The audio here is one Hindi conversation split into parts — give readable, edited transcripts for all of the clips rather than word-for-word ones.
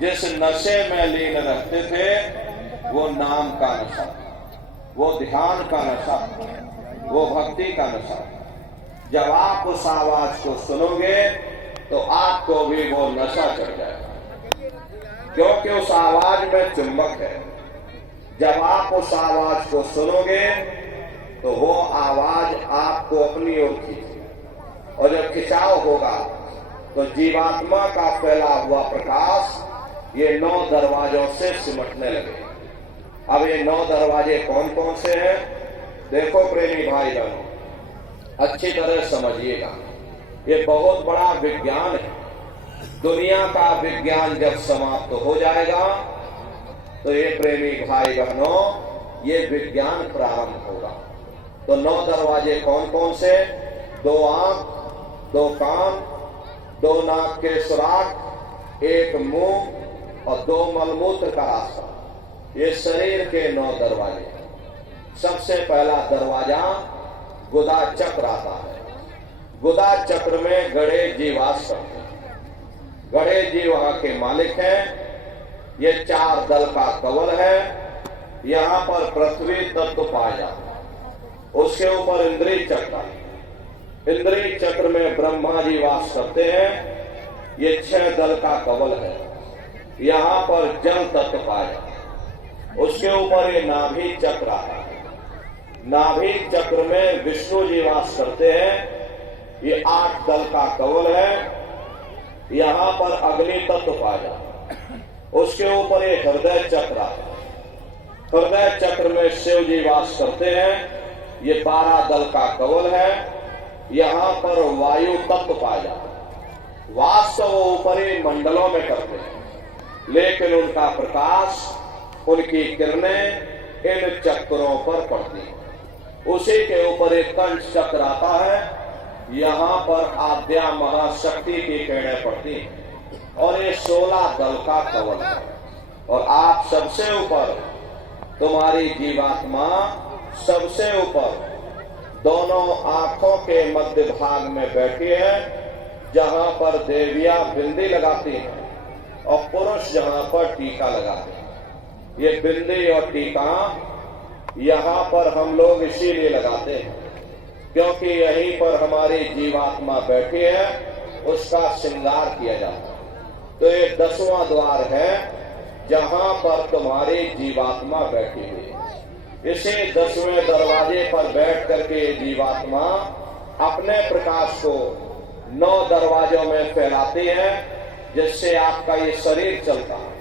जिस नशे में लीन रहते थे, वो नाम का नशा, वो ध्यान का नशा, वो भक्ति का नशा। जब आप उस आवाज को सुनोगे तो आपको भी वो नशा चढ़ जाएगा, क्योंकि उस आवाज में चुंबक है। जब आप उस आवाज को सुनोगे तो वो आवाज आपको अपनी ओर खींचे, और जब खिंचाव होगा तो जीवात्मा का फैला हुआ प्रकाश ये 9 दरवाजों से सिमटने लगे। अब ये 9 दरवाजे कौन कौन से हैं? देखो प्रेमी भाई बहनों, अच्छी तरह समझिएगा, ये बहुत बड़ा विज्ञान है। दुनिया का विज्ञान जब समाप्त हो जाएगा तो ये प्रेमी भाई बहनों, ये विज्ञान प्रारंभ होगा। तो 9 दरवाजे कौन कौन से? 2 आंख, 2 कान, 2 नाक के सुराख, 1 मुंह और 2 मलमूत्र का रास्ता। ये शरीर के 9 दरवाजे। सबसे पहला दरवाजा गुदा चक्र आता है। गुदा चक्र में गड़े जी वास करते हैं। गड़े जी वहां के मालिक हैं। ये 4 दल का कवल है। यहाँ पर पृथ्वी तत्व पाया जाता है। उसके ऊपर इंद्रिय चक्र, इंद्रिय चक्र में ब्रह्मा जी वास करते हैं। ये 6 दल का कवल है। यहाँ पर जल तत्व पाया जाता है। उसके ऊपर ये नाभि चक्र आता है। नाभि चक्र में विष्णु जी वास करते हैं। ये 8 दल का कवल है। यहाँ पर अग्नि तत्व पाया जाता है। उसके ऊपर ये हृदय चक्र आता है। हृदय चक्र में शिव जी वास करते हैं। ये 12 दल का कवल है। यहाँ पर वायु तत्व पाया जाता है। वास तो वो ऊपरी मंडलों में करते हैं, लेकिन उनका प्रकाश, उनकी किरणें इन चक्रों पर पड़ती हैं। उसी के ऊपर एक कंठ चक्र आता है। यहाँ पर आद्या महाशक्ति की किरणें पड़ती हैं, और ये 16 दल का कवल है। और आप सबसे ऊपर, तुम्हारी जीवात्मा सबसे ऊपर दोनों आंखों के मध्य भाग में बैठी है, जहां पर देवियां बिंदी लगाती हैं और पुरुष जहां पर टीका लगाते हैं। ये बिंदी और टीका यहाँ पर हम लोग इसीलिए लगाते हैं क्योंकि यहीं पर हमारी जीवात्मा बैठी है, उसका श्रृंगार किया जाता है। तो ये 10वां द्वार है जहां पर तुम्हारी जीवात्मा बैठी हुई है। इसी 10वें दरवाजे पर बैठ करके जीवात्मा अपने प्रकाश को 9 दरवाजों में फैलाती है, जिससे आपका ये शरीर चलता है,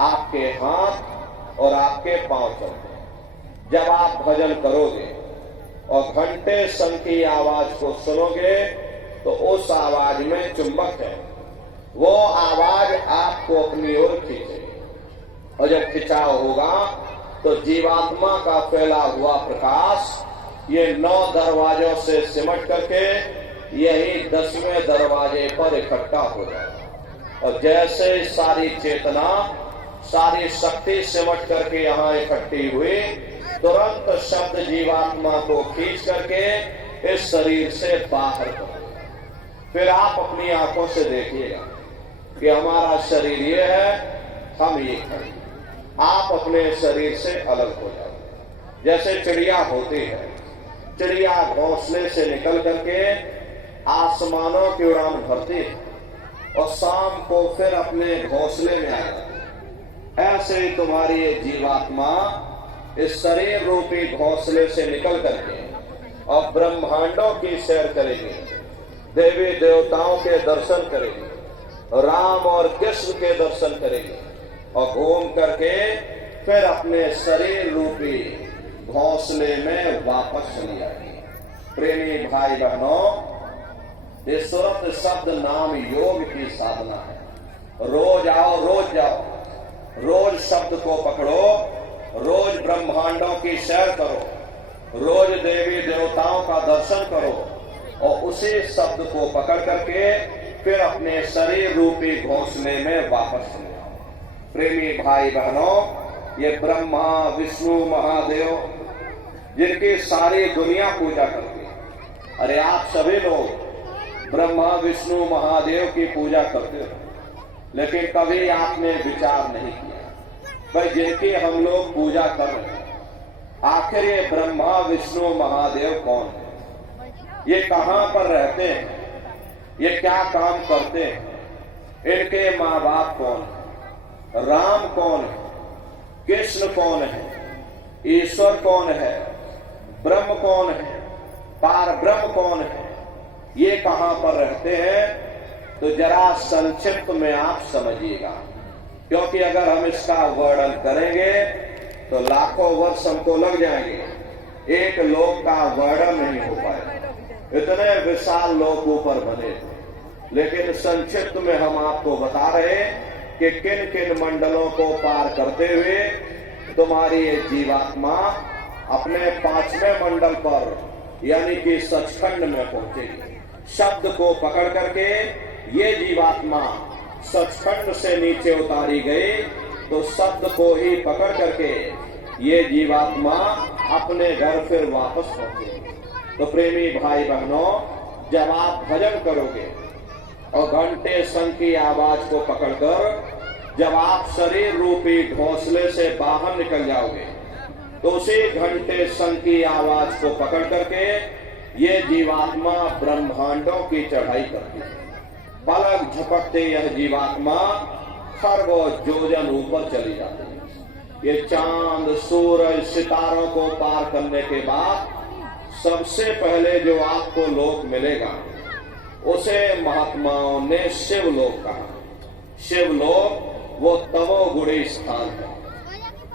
आपके हाथ और आपके पांव चलते हैं। जब आप भजन करोगे और घंटे संग की आवाज को सुनोगे तो उस आवाज में चुंबक है। वो आवाज आपको अपनी ओर खींचेगी, और जब खिंचाव होगा तो जीवात्मा का फैला हुआ प्रकाश ये 9 दरवाजों से सिमट करके यही 10वें दरवाजे पर इकट्ठा हो जाएगा। और जैसे सारी चेतना, सारी शक्ति सिमट करके यहाँ इकट्ठी हुई, तुरंत शब्द जीवात्मा को खींच करके इस शरीर से बाहर कर देगा। फिर आप अपनी आंखों से देखिएगा कि हमारा शरीर ये है, हम ये हैं। आप अपने शरीर से अलग हो जाओगे। जैसे चिड़िया होती है, चिड़िया घोंसले से निकल करके आसमानों की उड़ान भरती है और शाम को फिर अपने घोंसले में आ जाती है। ऐसे ही तुम्हारी ये जीवात्मा इस शरीर रूपी घोंसले से निकल करके और ब्रह्मांडों की सैर करेगी, देवी देवताओं के दर्शन करेगी, राम और कृष्ण के दर्शन करेगी, और घूम करके फिर अपने शरीर रूपी घोंसले में वापस चली आएगी। प्रेमी भाई बहनों, ये सुरत शब्द नाम योग की साधना है। रोज आओ, रोज जाओ, रोज शब्द को पकड़ो, रोज ब्रह्मांडों की सैर करो, रोज देवी देवताओं का दर्शन करो, और उसी शब्द को पकड़ करके फिर अपने शरीर रूपी घोंसले में वापस चले आओ। प्रेमी भाई बहनों, ये ब्रह्मा विष्णु महादेव जिनकी सारी दुनिया पूजा करती है, अरे आप सभी लोग ब्रह्मा विष्णु महादेव की पूजा करते हो, लेकिन कभी आपने विचार नहीं किया भाई जिनकी हम लोग पूजा कर रहे हैं, आखिर ये ब्रह्मा विष्णु महादेव कौन है? ये कहां पर रहते हैं? ये क्या काम करते हैं? इनके माँ बाप कौन है? राम कौन है? कृष्ण कौन है? ईश्वर कौन है? ब्रह्म कौन है? पार ब्रह्म कौन है? ये कहां पर रहते हैं? तो जरा संक्षिप्त में आप समझिएगा, क्योंकि अगर हम इसका वर्णन करेंगे तो लाखों वर्ष हमको लग जाएंगे, एक लोक का वर्णन नहीं हो पाएगा। इतने विशाल लोक ऊपर बने थे, लेकिन संक्षिप्त में हम आपको बता रहे कि किन किन मंडलों को पार करते हुए तुम्हारी ये जीवात्मा अपने 5वें मंडल पर यानी कि सचखंड में पहुंचेगी। शब्द को पकड़ करके ये जीवात्मा सचखंड से नीचे उतारी गई, तो शब्द को ही पकड़ करके ये जीवात्मा अपने घर फिर वापस पहुंचेगी। तो प्रेमी भाई बहनों, जब आप भजन करोगे और घंटे शंख की आवाज को पकड़कर जब आप शरीर रूपी घोंसले से बाहर निकल जाओगे, तो उसी घंटे शंख की आवाज को पकड़ करके ये जीवात्मा ब्रह्मांडों की चढ़ाई करती है। पलक झपकते यह जीवात्मा खरबों जोजन ऊपर चली जाती है। ये चांद सूरज सितारों को पार करने के बाद सबसे पहले जो आपको लोक मिलेगा उसे महात्माओं ने शिवलोक कहा। शिवलोक वो तमोगुणी स्थान है।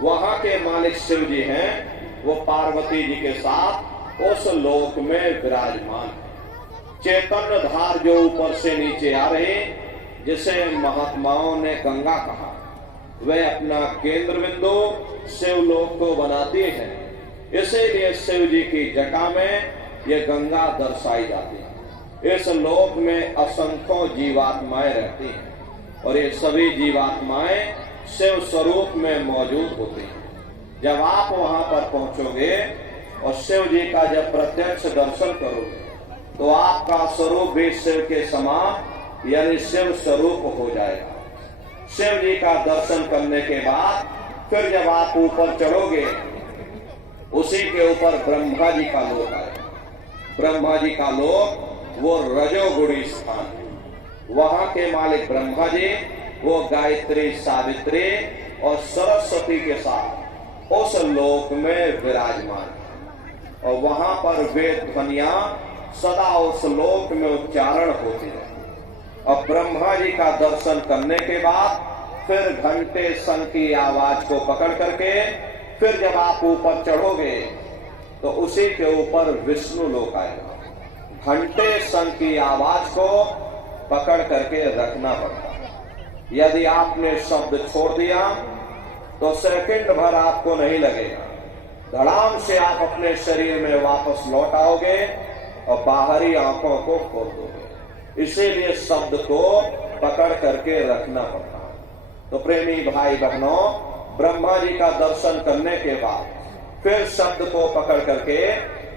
वहां के मालिक शिव जी हैं, वो पार्वती जी के साथ उस लोक में विराजमान है। चैतन्य धार जो ऊपर से नीचे आ रही, जिसे महात्माओं ने गंगा कहा, वह अपना केंद्र बिंदु शिवलोक को बनाती है। इसीलिए शिव जी की जटा में ये गंगा दर्शाई जाती है। इस लोक में असंख्यों जीवात्माएं रहती हैं और ये सभी जीवात्माएं शिव स्वरूप में मौजूद होती हैं। जब आप वहां पर पहुंचोगे और शिव जी का जब प्रत्यक्ष दर्शन करोगे, तो आपका स्वरूप भी शिव के समान यानी शिव स्वरूप हो जाएगा। शिव जी का दर्शन करने के बाद फिर जब आप ऊपर चढ़ोगे, उसी के ऊपर ब्रह्मा जी का लोक आएगा। ब्रह्मा जी का लोक वो रजोगुणी स्थान है। वहां के मालिक ब्रह्मा जी वो गायत्री सावित्री और सरस्वती के साथ उस लोक में विराजमान है और वहां पर वेद ध्वनियां सदा उस लोक में उच्चारण होती है। और ब्रह्मा जी का दर्शन करने के बाद फिर घंटे शंख की आवाज को पकड़ करके फिर जब आप ऊपर चढ़ोगे, तो उसी के ऊपर विष्णु लोक आएगा। घंटे शंख की आवाज को पकड़ करके रखना पड़ता है। यदि आपने शब्द छोड़ दिया तो सेकंड भर आपको नहीं लगेगा, धड़ाम से आप अपने शरीर में वापस लौट आओगे और बाहरी आंखों को खोल दोगे। इसीलिए शब्द को पकड़ करके रखना पड़ता है। तो प्रेमी भाई बहनों, ब्रह्मा जी का दर्शन करने के बाद फिर शब्द को पकड़ करके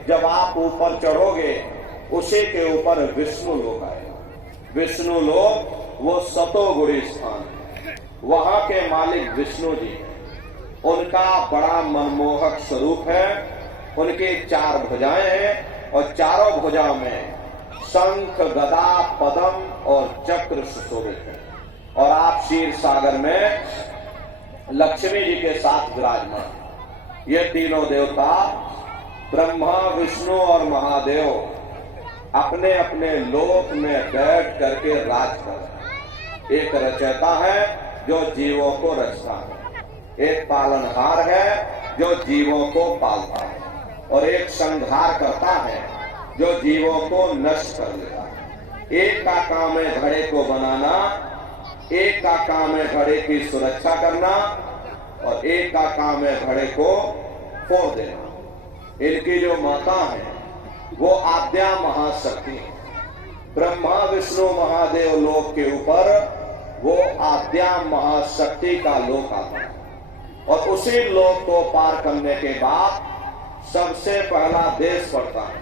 जब आप ऊपर चढ़ोगे, उसी के ऊपर विष्णु लोक आएगा। विष्णु लोक वो सतोगुणी स्थान है। वहां के मालिक विष्णु जी हैं। उनका बड़ा मनमोहक स्वरूप है। उनकी 4 भुजाएं हैं और चारों भुजाओं में शंख गदा पद्म और चक्र सुशोभित है। और आप क्षीर सागर में लक्ष्मी जी के साथ विराजमान। ये तीनों देवता ब्रह्मा विष्णु और महादेव अपने अपने लोक में बैठ करके राज कर रहे हैं। एक रचयिता है जो जीवों को रचता है, एक पालनहार है जो जीवों को पालता है, और एक संहार करता है जो जीवों को नष्ट कर देता है। एक का काम है घड़े को बनाना, एक का काम है घड़े की सुरक्षा करना, और एक का काम है घड़े को फोड़ देना। इनकी जो माता है वो आद्या महाशक्ति है। ब्रह्मा विष्णु महादेव लोक के ऊपर वो आद्या महाशक्ति का लोक आता है। और उसी लोक को पार करने के बाद सबसे पहला देश पड़ता है,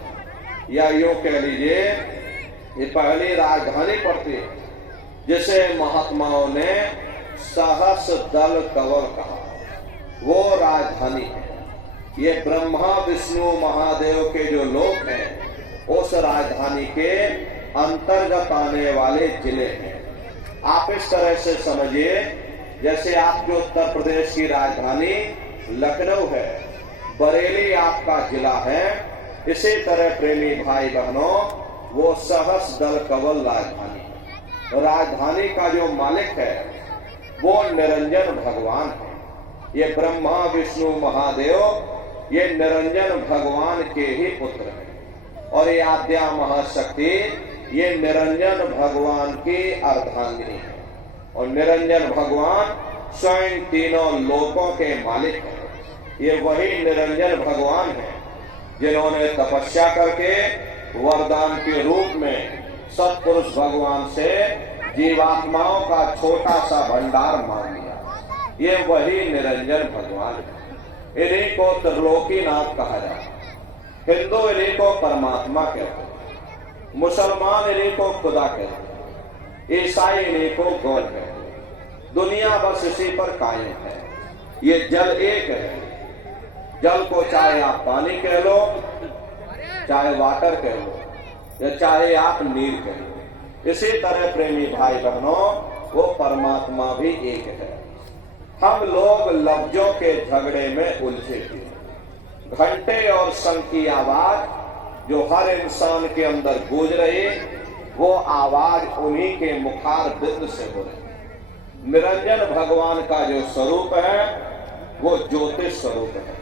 या यूं कह लीजिए ये पहली राजधानी पड़ती है। जिसे महात्माओं ने सहस दल कवर कहा, वो राजधानी है। ये ब्रह्मा विष्णु महादेव के जो लोक हैं उस राजधानी के अंतर्गत आने वाले जिले हैं। आप इस तरह से समझिए, जैसे आपके उत्तर प्रदेश की राजधानी लखनऊ है, बरेली आपका जिला है, इसी तरह प्रेमी भाई बहनों वो सहस दल कवल राजधानी है। राजधानी का जो मालिक है वो निरंजन भगवान है। ये ब्रह्मा विष्णु महादेव ये निरंजन भगवान के ही पुत्र हैं, और ये आद्या महाशक्ति ये निरंजन भगवान की अर्धांगिनी है। और निरंजन भगवान स्वयं तीनों लोकों के मालिक हैं। ये वही निरंजन भगवान हैं जिन्होंने तपस्या करके वरदान के रूप में सत्पुरुष भगवान से जीवात्माओं का छोटा सा भंडार मांग लिया। ये वही निरंजन भगवान है। इन्हीं को त्रिलोकीनाथ कहा जाता है। हिंदू इन्हीं को परमात्मा कहते हैं, मुसलमान इन्हीं को खुदा कहते हैं, ईसाई इन्हीं को गॉड कहते हैं। दुनिया बस इसी पर कायम है। ये जल एक है। जल को चाहे आप पानी कह लो, चाहे वाटर कह लो, या चाहे आप नीर कह लो। इसी तरह प्रेमी भाई बहनों वो परमात्मा भी एक है। हम लोग लफ्जों के झगड़े में उलझे थे। घंटे और शंख की आवाज जो हर इंसान के अंदर गूंज रही, वो आवाज उन्हीं के मुखार बिंद से हो रही। निरंजन भगवान का जो स्वरूप है वो ज्योतिष स्वरूप है।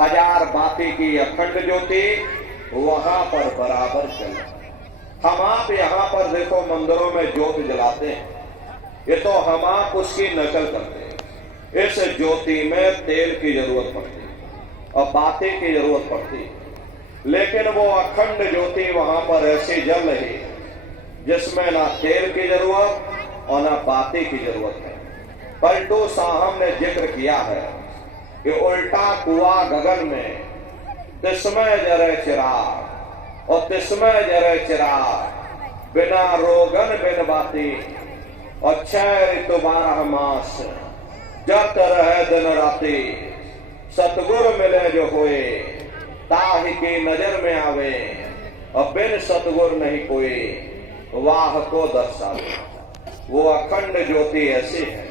हजार बाती की अखंड ज्योति वहां पर बराबर चल। हम आप यहाँ पर देखो मंदिरों में ज्योत जलाते हैं, ये तो हम आप उसकी नकल करते हैं। इस ज्योति में तेल की जरूरत पड़ती है और बाती की जरूरत पड़ती है, लेकिन वो अखंड ज्योति वहां पर ऐसी जल रही जिसमें ना तेल की जरूरत और ना बाती की जरूरत है। पलटू साहब ने जिक्र किया है कि उल्टा कुआ गगन में तिस्मय जरे चिराग और तिस्मय जरे चिराग, बिना रोगन बिन बाती और 6 ऋतु 12 मास, जब रहे दिन राती सतगुरु मिले जो होए, ताहि की नजर में आवे और बिन सतगुरु नहीं कोई, वाह को दर्शावे। वो अखंड ज्योति ऐसी है